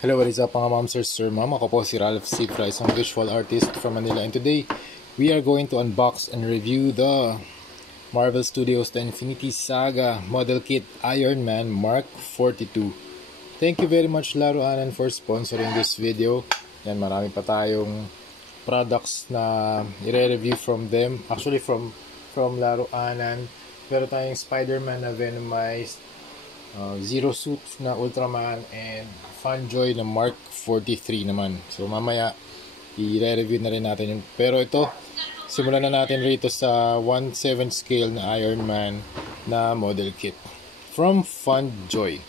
Hello, what is up mga moms, sir, ma'am? Ako po si Ralph Cifra, isang visual artist from Manila, and today we are going to unbox and review the Marvel Studios The Infinity Saga Model Kit Iron Man Mark 42. Thank you very much Laruanan for sponsoring this video. Yan, marami pa tayong products na i-review from them. Actually from Laruanan. Meron tayong Spider-Man na Venomized, Zero Suit na Ultraman, and Funjoy na Mark 43 naman. So mamaya i-review na rin natin yun. Pero ito, simulan na natin rito sa 1/7 scale na Iron Man na model kit from Funjoy.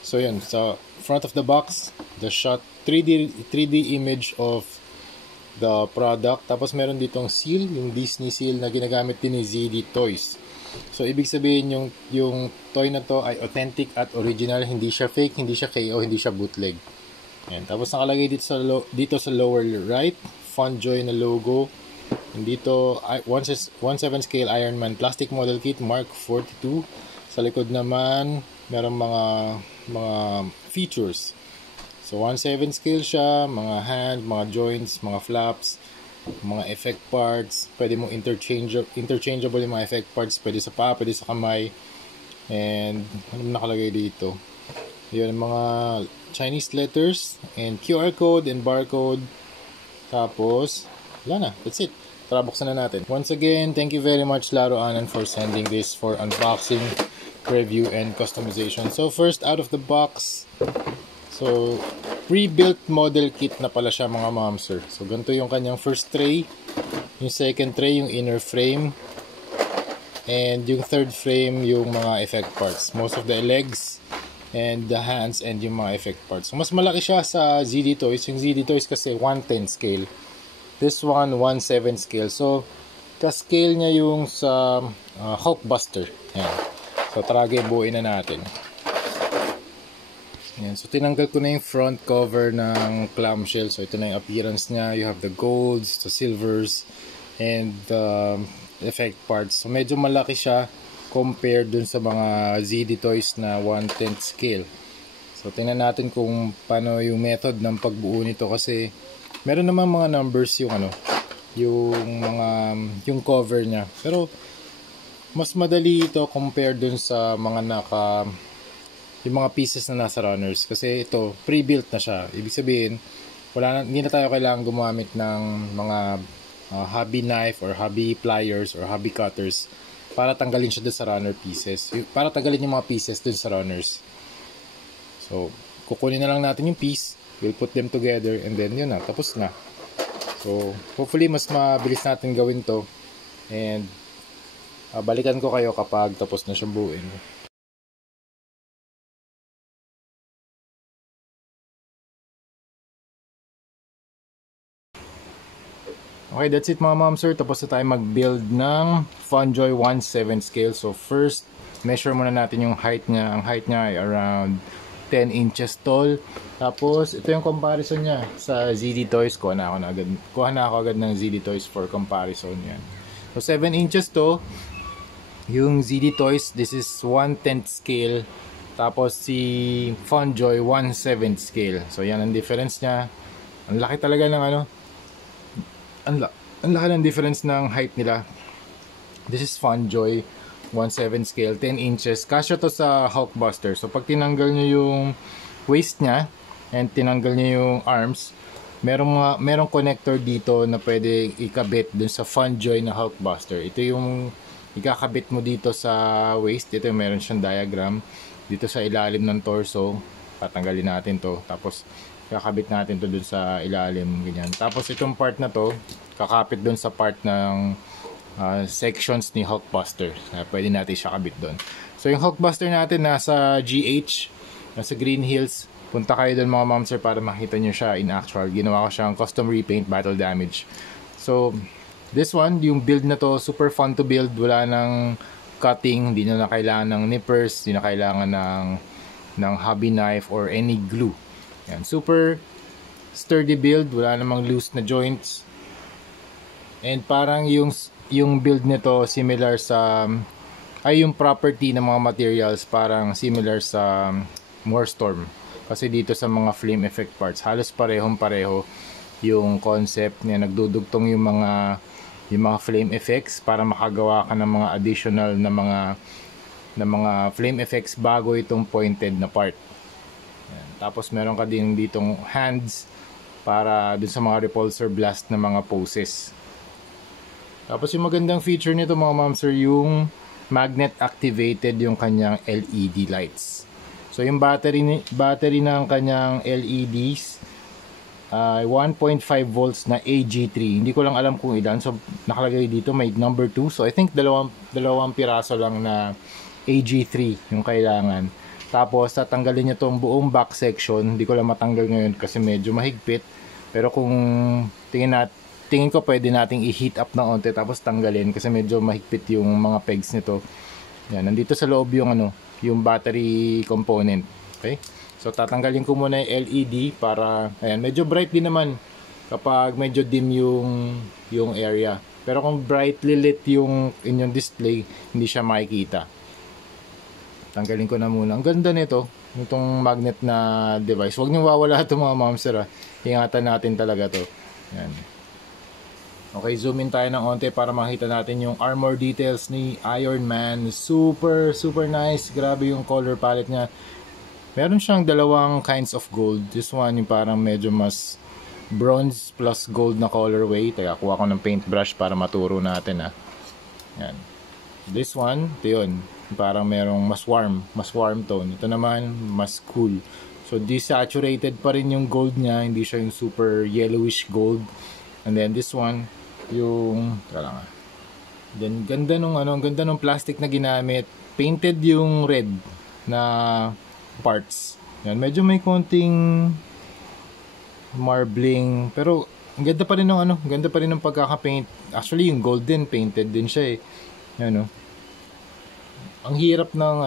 So yun, sa front of the box, the shot 3D image of the product. Tapos meron ditong seal, yung Disney seal na ginagamit din ni ZD Toys. So ibig sabihin yung toy na to ay authentic at original, hindi siya fake, hindi siya KO, hindi siya bootleg. Ayan. Tapos nakalagay dito sa lower right, Funjoy na logo. And dito 1/7 scale Iron Man plastic model kit Mark 42. Sa likod naman meron mga features. So 1/7 scale siya, mga hand, mga joints, mga flaps, mga effect parts. Pwede mo interchangeable yung mga effect parts. Pwede sa paa, pwede sa kamay. And ano nakalagay dito? Yun, mga Chinese letters and QR code and barcode. Tapos wala na, that's it. Tara, buksan na natin. Once again, thank you very much Laruanan for sending this for unboxing, review, and customization. So first out of the box, so pre-built model kit na pala siya mga momser. So ganito yung kanyang first tray, yung second tray yung inner frame, and yung third frame yung mga effect parts, most of the legs and the hands and yung mga effect parts. So mas malaki siya sa ZD Toys. Yung ZD Toys kasi 1/10 scale, this one 1/7 scale. So ka-scale niya yung sa Hulkbuster. Ayan. So tara, buuin na natin. Ayan. So tinanggal ko na yung front cover ng clamshell. So ito na yung appearance niya. You have the golds, the silvers, and the effect parts. So medyo malaki siya compared dun sa mga ZD Toys na 1/10 scale. So tingnan natin kung paano yung method ng pagbuo nito, kasi meron naman mga numbers yung yung cover niya. Pero mas madali ito compared dun sa mga yung mga pieces na nasa runners, kasi ito pre-built na siya. Ibig sabihin hindi na tayo kailangan gumamit ng mga hobby knife or hobby pliers or hobby cutters para tanggalin siya dun sa runner pieces, para tanggalin yung mga pieces dun sa runners. So kukunin na lang natin yung piece, we'll put them together, and then yun na, tapos na. So hopefully mas mabilis natin gawin to, and balikan ko kayo kapag tapos na siyang buuin. Okay, that's it mga momser. Tapos na tayo mag-build ng Funjoy 1/7 scale. So first, measure muna natin yung height niya. Ang height niya ay around 10 inches tall. Tapos ito yung comparison niya sa ZD Toys. Kuha na ako agad ng ZD Toys for comparison. Yan. So 7 inches to yung ZD Toys. This is 1/10 scale. Tapos si Funjoy 1/7 scale. So yan ang difference niya. Ang laki talaga ng ang laki ng difference ng height nila. This is Funjoy 1/7 scale, 10 inches. Kasya to sa Hulkbuster. So pag tinanggal nyo yung waist niya and tinanggal nyo yung arms, merong connector dito na pwede ikabit dun sa Funjoy na Hulkbuster. Ito yung ikakabit mo dito sa waist. Ito yung meron siyang diagram dito sa ilalim ng torso. Tatanggalin natin to, tapos kakabit natin to dun sa ilalim, ganyan. Tapos itong part na to kakapit dun sa part ng sections ni Hulkbuster. Pwede natin siya kabit dun. So yung Hulkbuster natin nasa GH, nasa Green Hills. Punta kayo dun mga momser para makita nyo siya in actual. Ginawa ko siyang custom repaint, battle damage. So this one, yung build na to, super fun to build. Wala nang cutting, hindi na kailangan ng nippers, hindi na kailangan ng hobby knife or any glue. Yan, super sturdy build, wala namang loose na joints. And parang yung build nito similar sa yung property ng mga materials parang similar sa Moorestorm. Kasi dito sa mga flame effect parts, halos parehong-pareho yung concept niya. Nagdudugtong yung mga flame effects para makagawa ka ng mga additional na mga flame effects bago itong pointed na part. Yan. Tapos meron ka din ditong hands para dun sa mga repulsor blast na mga poses. Tapos yung magandang feature nito mga ma'am sir, yung magnet activated yung kanyang LED lights. So yung battery ng kanyang LEDs ay 1.5 volts na AG3. Hindi ko lang alam kung ilan. So nakalagay dito may number 2. So I think dalawang piraso lang na AG3 yung kailangan. Tapos tatanggalin niyo tong buong back section. Hindi ko lang matanggal ngayon kasi medyo mahigpit. Pero kung tingin ko pwede nating i-heat up na onte tapos tanggalin kasi medyo mahigpit yung mga pegs nito. Yan, nandito sa loob yung battery component. Okay? So tatanggalin ko muna yung LED para ayan, medyo bright din naman kapag medyo dim yung area. Pero kung brightly lit yung inyong display, hindi siya makikita. Tanggalin ko na muna. Ang ganda nito, itong magnet na device. Huwag niyo wawala ito mga ma'am sir. Ingatan natin talaga to. Yan. Okay, zoom in tayo ng onte para makita natin yung armor details ni Iron Man. Super nice. Grabe yung color palette niya. Meron siyang dalawang kinds of gold. This one yung parang medyo mas bronze plus gold na colorway. Teka, kuha ko ng paintbrush para maturo natin. Yan. This one, ito yun. Parang merong mas warm tone. Ito naman, mas cool. So desaturated pa rin yung gold niya. Hindi siya yung super yellowish gold. And then this one, yung then ganda nung plastic na ginamit. Painted yung red na parts. Yan, medyo may konting marbling, pero ang ganda pa rin ng pagkaka-paint. Actually, yung gold din painted din siya Yan, ang hirap ng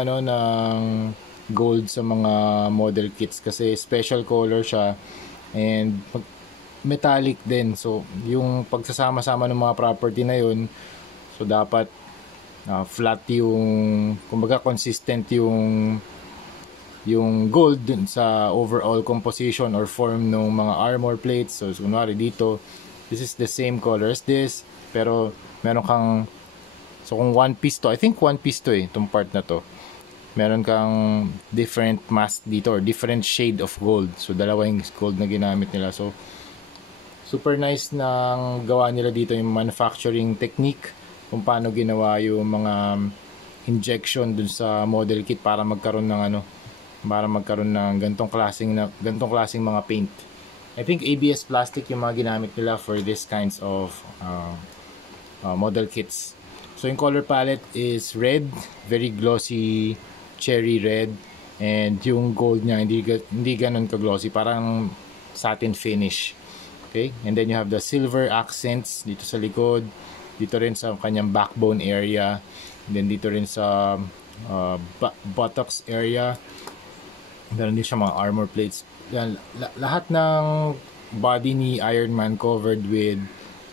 gold sa mga model kits kasi special color siya and metallic din. So, yung pagsasama-sama ng mga property na yun, so dapat flat kumbaga consistent yung gold dun sa overall composition or form ng mga armor plates. So, kunwari dito, this is the same color as this, pero meron kang, so kung one piece to, I think one piece to itong part na to, meron kang different mask dito or different shade of gold. So, dalawa yung gold na ginamit nila. So, super nice ng gawa nila dito yung manufacturing technique kung paano ginawa yung mga injection dun sa model kit para magkaroon ng gantong klaseng mga paint. I think ABS plastic yung mga ginamit nila for this kinds of model kits. So yung color palette is red, very glossy cherry red, and yung gold niya hindi ganun ka-glossy, parang satin finish. Okay? And then you have the silver accents dito sa likod, dito rin sa kanyang backbone area, and then dito rin sa buttocks area. Meron din siya mga armor plates. Yan, lahat ng body ni Iron Man covered with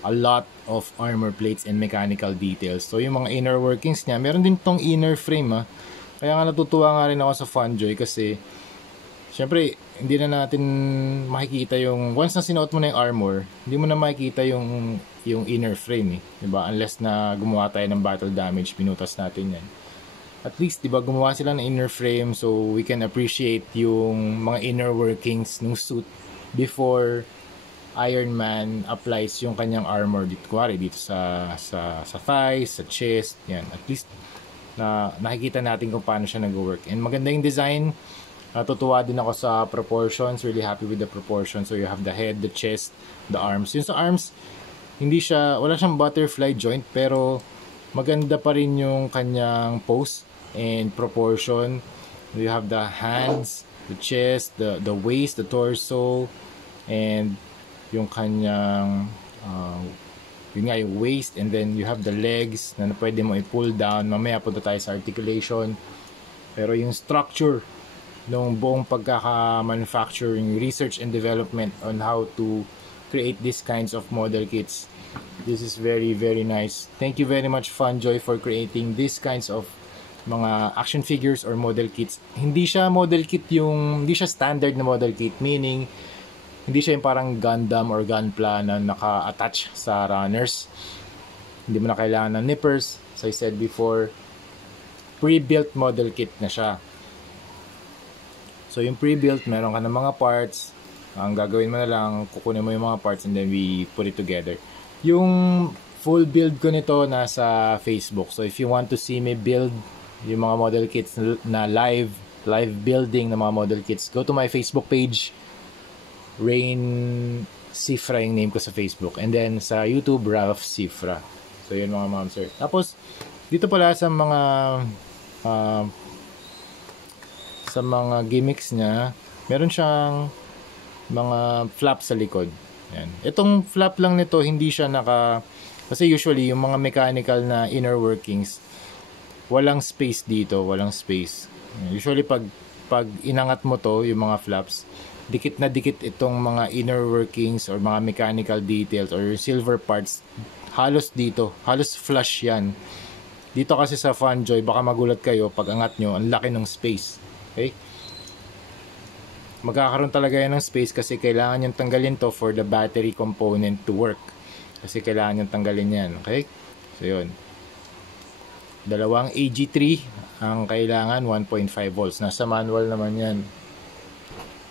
a lot of armor plates and mechanical details. So yung mga inner workings niya, meron din tong inner frame. Kaya nga natutuwa nga rin ako sa Funjoy kasi syempre, hindi na natin makikita yung, once na sinuot mo na yung armor, hindi mo na makikita yung inner frame diba? Unless na gumawa tayo ng battle damage, pinutas natin yan. At least, diba, gumawa sila ng inner frame so we can appreciate yung mga inner workings ng suit before Iron Man applies yung kanyang armor dito, kuwari dito sa thighs, sa chest, yan. At least, na nakikita natin kung paano siya nag-work. And maganda yung design. Natutuwa din ako sa proportions. Really happy with the proportions. So you have the head, the chest, the arms. Yung sa arms, wala siyang butterfly joint, pero maganda pa rin yung kanyang pose and proportion. You have the hands, the chest, the waist, the torso, and yung kanyang yung waist, and then you have the legs na pwede mo i-pull down. Mamaya punta tayo sa articulation. Pero yung structure ng buong pagkaka-manufacturing, research and development on how to create these kinds of model kits, this is very nice. Thank you very much Funjoy for creating these kinds of mga action figures or model kits. Hindi siya model kit hindi siya standard na model kit, meaning hindi siya yung parang Gundam or Gunpla na naka-attach sa runners. Hindi mo na kailangan ng nippers. As I said before, pre-built model kit na siya. So yung pre-built, meron ka ng mga parts. Ang gagawin mo na lang, kukunin mo yung mga parts and then we put it together. Yung full build ko nito nasa Facebook. So if you want to see me build yung mga model kits na live building ng mga model kits, go to my Facebook page. Rain Cifra yung name ko sa Facebook. And then sa YouTube, Ralph Cifra. So yun mga ma'am sir. Tapos dito pala sa mga gimmicks niya, meron siyang mga flap sa likod. Yan. Itong flap lang nito, hindi siya kasi usually yung mga mechanical na inner workings, walang space dito, walang space. Usually pag inangat mo to, yung mga flaps, dikit na dikit itong mga inner workings or mga mechanical details or silver parts, halos flush yan. Dito kasi sa FunJoy, baka magulat kayo pag angat nyo, ang laki ng space. Okay? Magkakaroon talaga yan ng space kasi kailangan yung tanggalin to for the battery component to work. Kasi kailangan yung tanggalin yan. Okay? So yun. Dalawang AG3 ang kailangan, 1.5 volts. Nasa manual naman yan.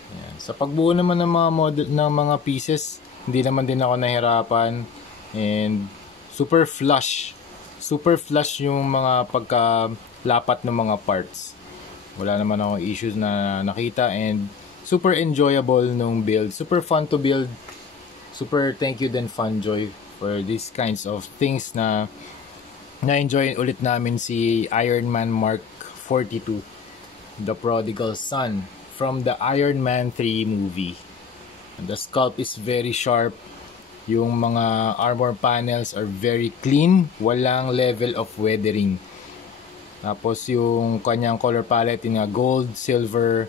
Yan. Sa pagbuo naman ng mga ng mga pieces, hindi naman din ako nahirapan, and super flush yung mga pagkalapat ng mga parts. Wala naman ako issues na nakita, and super enjoyable nung build, super fun to build. Super thank you din FunJoy for these kinds of things na na-enjoy ulit namin si Iron Man Mark 42, The Prodigal Son, from the Iron Man 3 movie. And the sculpt is very sharp. Yung mga armor panels are very clean. Walang level of weathering. Tapos yung kanyang color palette, yung gold, silver,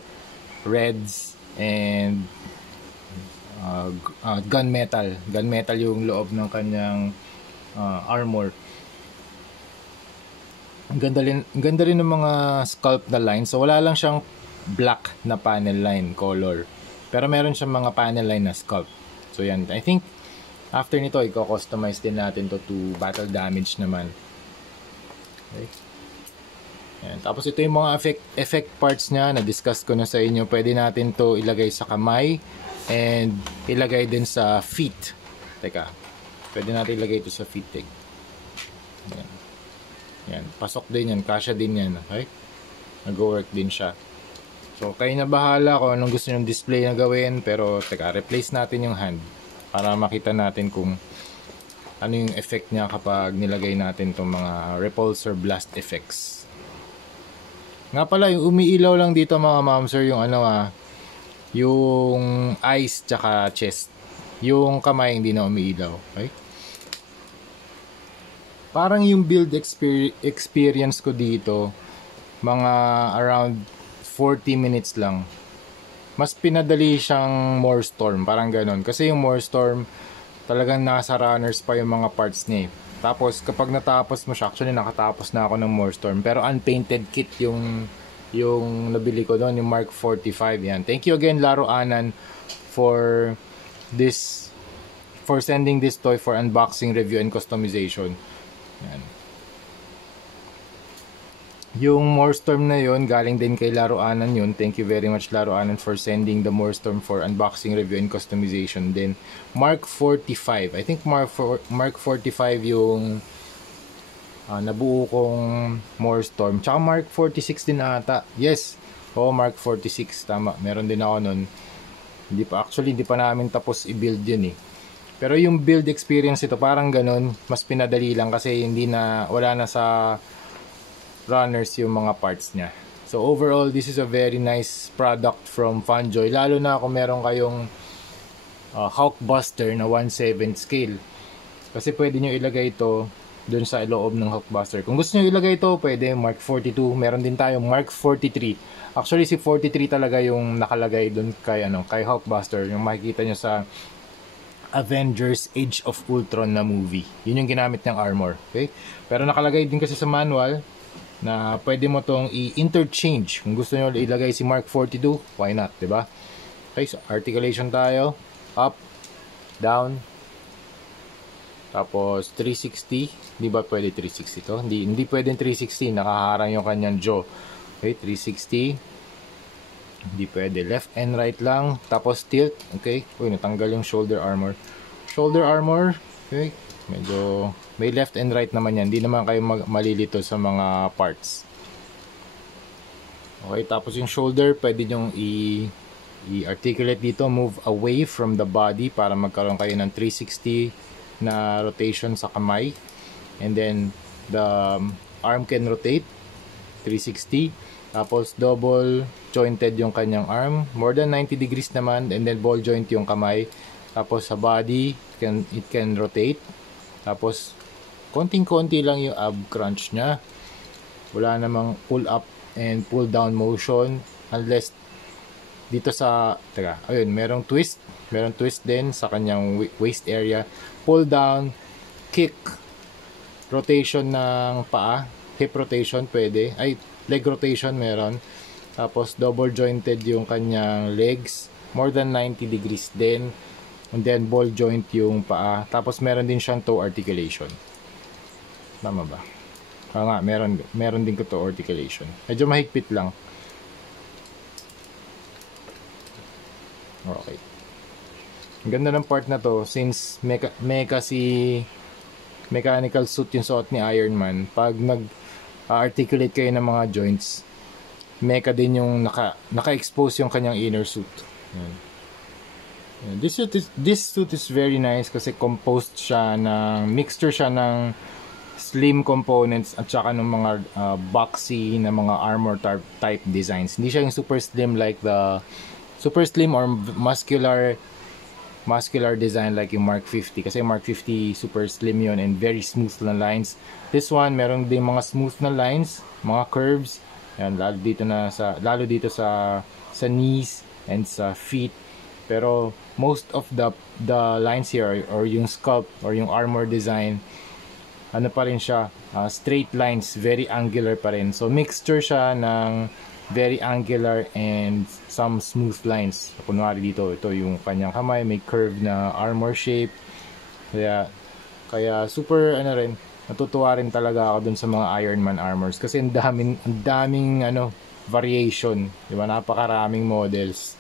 reds, and gunmetal. Gunmetal yung loob ng kanyang armor. Ang ganda rin ng mga sculpt na line. So wala lang siyang black na panel line color, pero meron siyang mga panel line na sculpt. So yan, I think after nito i-customize din natin to battle damage naman. Okay. Yan. Tapos ito yung mga effect parts niya na discuss ko na sa inyo. Pwede natin to ilagay sa kamay and ilagay din sa feet. Teka, pwede natin ilagay ito sa feet. Yan. Yan, pasok din yan, kasya din yan. Okay, nag-work din siya. So, kayo na bahala kung anong gusto nyo display na gawin. Pero, teka, replace natin yung hand para makita natin kung ano yung effect niya kapag nilagay natin itong mga repulsor blast effects. Nga pala, yung umiilaw lang dito mga mamsir, yung yung eyes tsaka chest. Yung kamay hindi na umiilaw. Okay? Parang yung build experience ko dito, mga around 40 minutes lang. Mas pinadali siyang More Storm, parang ganon. Kasi yung More Storm, talagang nasa runners pa yung mga parts niya. Tapos kapag natapos mo siya, actually nakatapos na ako ng More Storm, pero unpainted kit yung nabili ko doon, yung Mark 45. Yan. Thank you again Laro Anan for sending this toy for unboxing, review, and customization. Yan. Yung More Storm na yun, galing din kay Laro Anan yun. Thank you very much Laro Anan for sending the More Storm for unboxing, review, and customization. Then Mark 45, I think Mark 45 yung nabuo kong More Storm. Tsaka Mark 46 din ata. Yes, Mark 46, tama. Meron din ako nun. Hindi pa namin tapos i-build yun eh. Pero yung build experience ito parang ganun, mas pinadali lang kasi wala na sa runners yung mga parts niya. So overall, this is a very nice product from FunJoy. Lalo na kung meron kayong Hulkbuster na 1/7 scale. Kasi pwede nyo ilagay ito dun sa loob ng Hulkbuster. Kung gusto nyo ilagay ito, pwede Mark 42. Meron din tayong Mark 43. Actually, si 43 talaga yung nakalagay dun kay Hulkbuster. Yung makikita nyo sa Avengers Age of Ultron na movie. Yun yung ginamit niyang armor. Okay? Pero nakalagay din kasi sa manual na pwede mo tong i-interchange. Kung gusto nyo ilagay si Mark 42, why not, diba? Okay, so articulation tayo. Up, down, tapos 360. Di ba pwede 360 to? Hindi pwede 360, nakaharang yung kanyang jaw. Okay, 360. Hindi pwede, left and right lang. Tapos tilt, okay. Uy, natanggal yung shoulder armor. Shoulder armor, okay. Medyo may left and right naman yan. Hindi naman kayo malilito sa mga parts. Okay, tapos yung shoulder, pwede nyong i-articulate dito. Move away from the body para magkaroon kayo ng 360 na rotation sa kamay. And then, the arm can rotate 360. Tapos, double jointed yung kanyang arm. More than 90 degrees naman. And then, ball joint yung kamay. Tapos, sa body, it can rotate. Tapos, konting-konti lang yung ab crunch nya. Wala namang pull up and pull down motion. Unless, dito sa, ayun, merong twist. Merong twist din sa kanyang waist area. Pull down, kick, rotation ng paa. Hip rotation pwede. Ay, leg rotation meron. Tapos, double jointed yung kanyang legs. More than 90 degrees din. And then, ball joint yung paa. Tapos, meron din siyang toe articulation. Tama ba? Nga, meron din ko toe articulation. Medyo mahigpit lang. Okay. Ang ganda ng part na to. Since mechanical suit yung suot ni Iron Man, pag nag-articulate kayo ng mga joints, mecha din yung naka-expose yung kanyang inner suit. Yan. This suit is very nice kasi composed siya ng mixture siya ng slim components at saka ng mga boxy na mga armor type designs. Hindi siya yung super slim like the super slim or muscular design like yung Mark 50 kasi Mark 50 super slim yon and very smooth na lines. This one meron din mga smooth na lines, mga curves. Yan, lalo dito sa knees and sa feet. Pero most of the lines here or yung sculpt or yung armor design, ano pa rin siya, straight lines, very angular pa rin. So mixture siya ng very angular and some smooth lines. So, kunwari dito, ito yung kanyang kamay, may curve na armor shape. Kaya super rin, natutuwa rin talaga ako dun sa mga Iron Man armors kasi ang daming variation, di ba? Napakaraming models.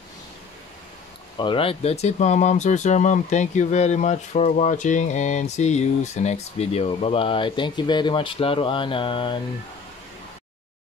Alright, that's it mga moms or sir mom. Thank you very much for watching and see you sa next video. Bye bye. Thank you very much, Laruanan.